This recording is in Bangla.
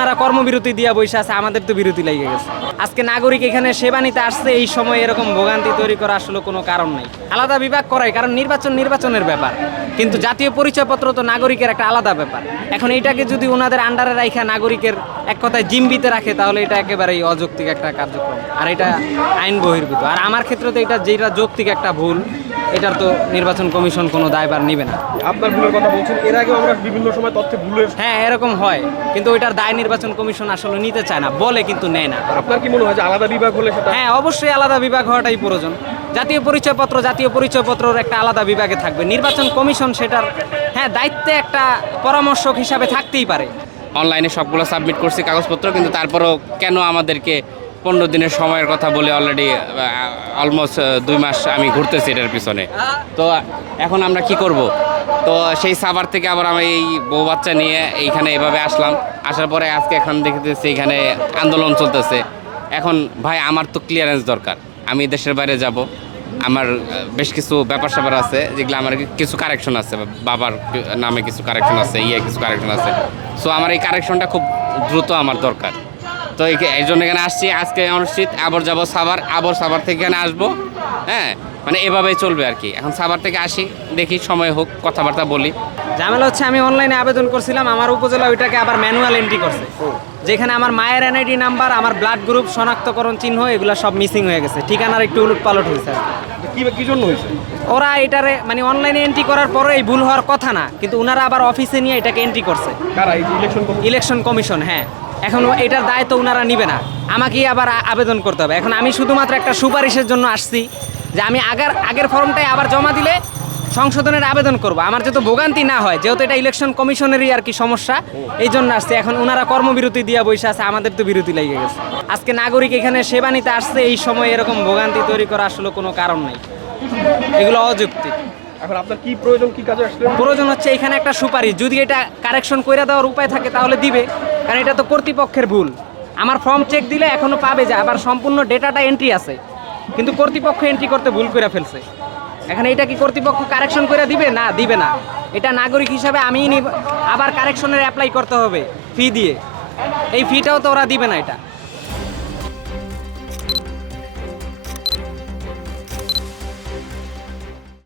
ওনারা কর্মবিরতি দিয়ে বসে আছে, আমাদের তো বিরতি লেগে গেছে। আজকে নাগরিক এখানে সেবা নিতে আসছে, এই সময় এরকম ভোগান্তি তৈরি করা আসলে কোনো কারণ নাই। আলাদা বিভাগ করাই, কারণ নির্বাচনের ব্যাপার, কিন্তু জাতীয় পরিচয়পত্র তো নাগরিকের একটা আলাদা ব্যাপার। এখন এইটাকে যদি ওনাদের আন্ডারে রাখা নাগরিকের এক কথায় জিম্বিতে রাখে, তাহলে এটা একেবারেই অযৌক্তিক একটা কার্যক্রম, আর এটা আইন বহির্ভূত। আর আমার ক্ষেত্রে তো এটা যেটা যৌক্তিক একটা ভুল, এটার তো নির্বাচন কমিশন কোনো দায়ভার নিবে না। আপনার ভুলের কথা বলছেন, এর আগেও আমরা বিভিন্ন সময় তথ্যে ভুলের। হ্যাঁ, এরকম হয়, কিন্তু ওইটার দায় নির্বাচন কমিশন আসলে নিতে চায় না, বলে কিন্তু নেয় না। আপনার কি মনে হয় যে আলাদা বিভাগ হলে সেটা? হ্যাঁ, অবশ্যই আলাদা বিভাগ হওয়াটাই প্রয়োজন। জাতীয় পরিচয়পত্রের একটা আলাদা বিভাগে থাকবে, নির্বাচন কমিশন সেটার দায়িত্বে একটা পরামর্শক হিসাবে থাকতেই পারে। অনলাইনে সবগুলো সাবমিট করছি কাগজপত্র, কিন্তু তারপরও কেন আমাদেরকে 15 দিনের সময়ের কথা বলে অলরেডি অলমোস্ট 2 মাস আমি ঘুরতেছি এটার পিছনে। তো এখন আমরা কি করব? তো সেই সাভার থেকে আবার আমি এই বউ বাচ্চা নিয়ে এইখানে এভাবে আসলাম। আসার পরে আজকে এখন দেখতেছি এখানে আন্দোলন চলতেছে। এখন ভাই আমার তো ক্লিয়ারেন্স দরকার, আমি দেশের বাইরে যাব, আমার বেশ কিছু ব্যাপার স্যাপার আছে যেগুলো আমার কিছু কারেকশন আছে, বাবার নামে কিছু কারেকশন আছে, কিছু কারেকশন আছে। সো আমার এই কারেকশনটা খুব দ্রুত আমার দরকার। তো এই জন্য এখানে আসছি, আজকে অনুষ্ঠিত, আবার যাবো সাভার, আবার সাভার থেকে এখানে আসবো। হ্যাঁ, মানে এভাবেই চলবে আর কি। এখন সাভার থেকে আসি, দেখি সময় হোক, কথাবার্তা বলি। ঝামেলা হচ্ছে আমি অনলাইনে আবেদন করছিলাম, আমার উপজেলা ওইটাকে আবার ম্যানুয়াল এন্ট্রি করছে, যেখানে আমার মায়ের এনআইডি নাম্বার, আমার ব্লাড গ্রুপ, শনাক্তকরণ চিহ্ন, এগুলো সব মিসিং হয়ে গেছে। ঠিকানার একটু উলটপালট হয়েছে। কি জন্য হয়েছে? ওরা এটারে মানে অনলাইনে এন্ট্রি করার পরে এই ভুল হওয়ার কথা না, কিন্তু ওনারা আবার অফিসে নিয়ে এটাকে এন্ট্রি করছে। কারা? এই ইলেকশন কমিশন। হ্যাঁ, এখন এটার দায়িত্ব ওনারা নিবে না, আমাকেই আবার আবেদন করতে হবে। এখন আমি শুধুমাত্র একটা সুপারিশের জন্য আসছি, যে আমি আগের ফর্মটাই আবার জমা দিলে সংশোধনের আবেদন করব, আমার যেহেতু ভোগান্তি না হয়, যেহেতু এটা ইলেকশন কমিশনেরই আর কি সমস্যা, এই জন্য আসছে। এখন ওনারা কর্মবিরতি দিয়ে বসে আছে, আমাদের তো বিরতি লেগে গেছে। আজকে নাগরিক এখানে সেবা নিতে আসছে, এই সময় এরকম ভোগান্তি তৈরি করা আসলে কোনো কারণ নেই, এগুলো অযৌক্তিক। এখন আপনার কি প্রয়োজন, কি কাজে আসলে? প্রয়োজন হচ্ছে এখানে একটা সুপারিশ, যদি এটা কারেকশন করে দেওয়ার উপায় থাকে তাহলে দিবে, কারণ এটা তো কর্তৃপক্ষের ভুল। আমার ফর্ম চেক দিলে এখনো পাবে, যে আবার সম্পূর্ণ ডেটাটা এন্ট্রি আছে, কিন্তু কর্তৃপক্ষ এন্ট্রি করতে ভুল করে ফেলছে। এখন এটা কি কর্তৃপক্ষ কারেকশন করে দিবে? না, দিবে না। এটা নাগরিক হিসাবে আমিই আবার কারেকশনের অ্যাপ্লাই করতে হবে ফি দিয়ে, এই ফিটাও তো ওরা দিবে না এটা।